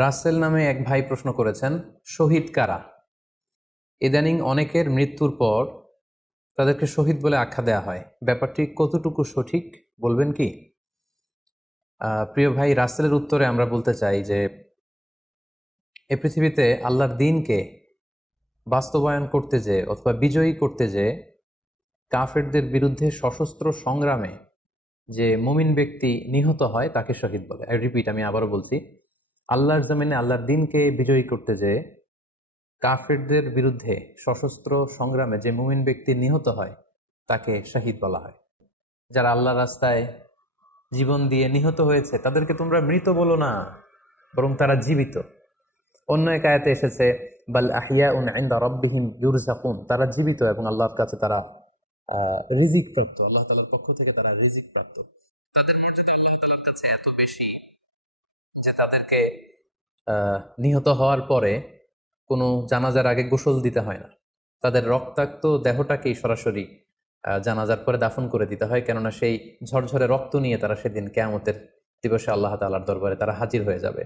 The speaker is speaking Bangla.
রাসেল নামে এক ভাই প্রশ্ন করেছেন, শহীদ কারা? ইদানিং অনেকের মৃত্যুর পর তাদেরকে শহীদ বলে আখ্যা দেওয়া হয়। ব্যাপারটি কতটুকু সঠিক বলবেন কি? প্রিয় ভাই, রাসেলের উত্তরে আমরা বলতে চাই যে এ পৃথিবীতে আল্লাহর দ্বীনকে বাস্তবায়ন করতে যে অথবা বিজয়ী করতে যে কাফেরদের বিরুদ্ধে সশস্ত্র সংগ্রামে যে মুমিন ব্যক্তি নিহত হয় তাকে শহীদ বলে। আমি আবারও বলছি, আল্লাহর জমিনে আল্লাহর দ্বীনকে বিজয়ী করতে যে কাফেরদের বিরুদ্ধে সশস্ত্র সংগ্রামে যে মুমিন ব্যক্তি নিহত হয় তাকে শহীদ বলা হয়। যারা আল্লাহ রাস্তায় জীবন দিয়ে নিহত হয়েছে তাদেরকে তোমরা মৃত বলো না, বরং তারা জীবিত। অন্য এক আয়াতে এসেছে, বাল আহিয়াউন ইনদা রাব্বিহিম ইউরযাকুন, তারা জীবিত এবং আল্লাহর কাছে তারা রিজিক প্রাপ্ত, আল্লাহ তাআলার পক্ষ থেকে তারা রিজিক প্রাপ্ত। তাদের মর্যাদা আল্লাহ তাআলার কাছে এত বেশি যে তাদেরকে নিহত হওয়ার পরে কোনো জানাজার আগে গোসল দিতে হয় না, তাদের রক্তাক্ত দেহটাকেই সরাসরি জানাজার পরে দাফন করে দিতে হয়, কেননা সেই ঝরঝরে রক্ত নিয়ে তারা সেদিন কিয়ামতের দিবসে আল্লাহ তাআলার দরবারে তারা হাজির হয়ে যাবে।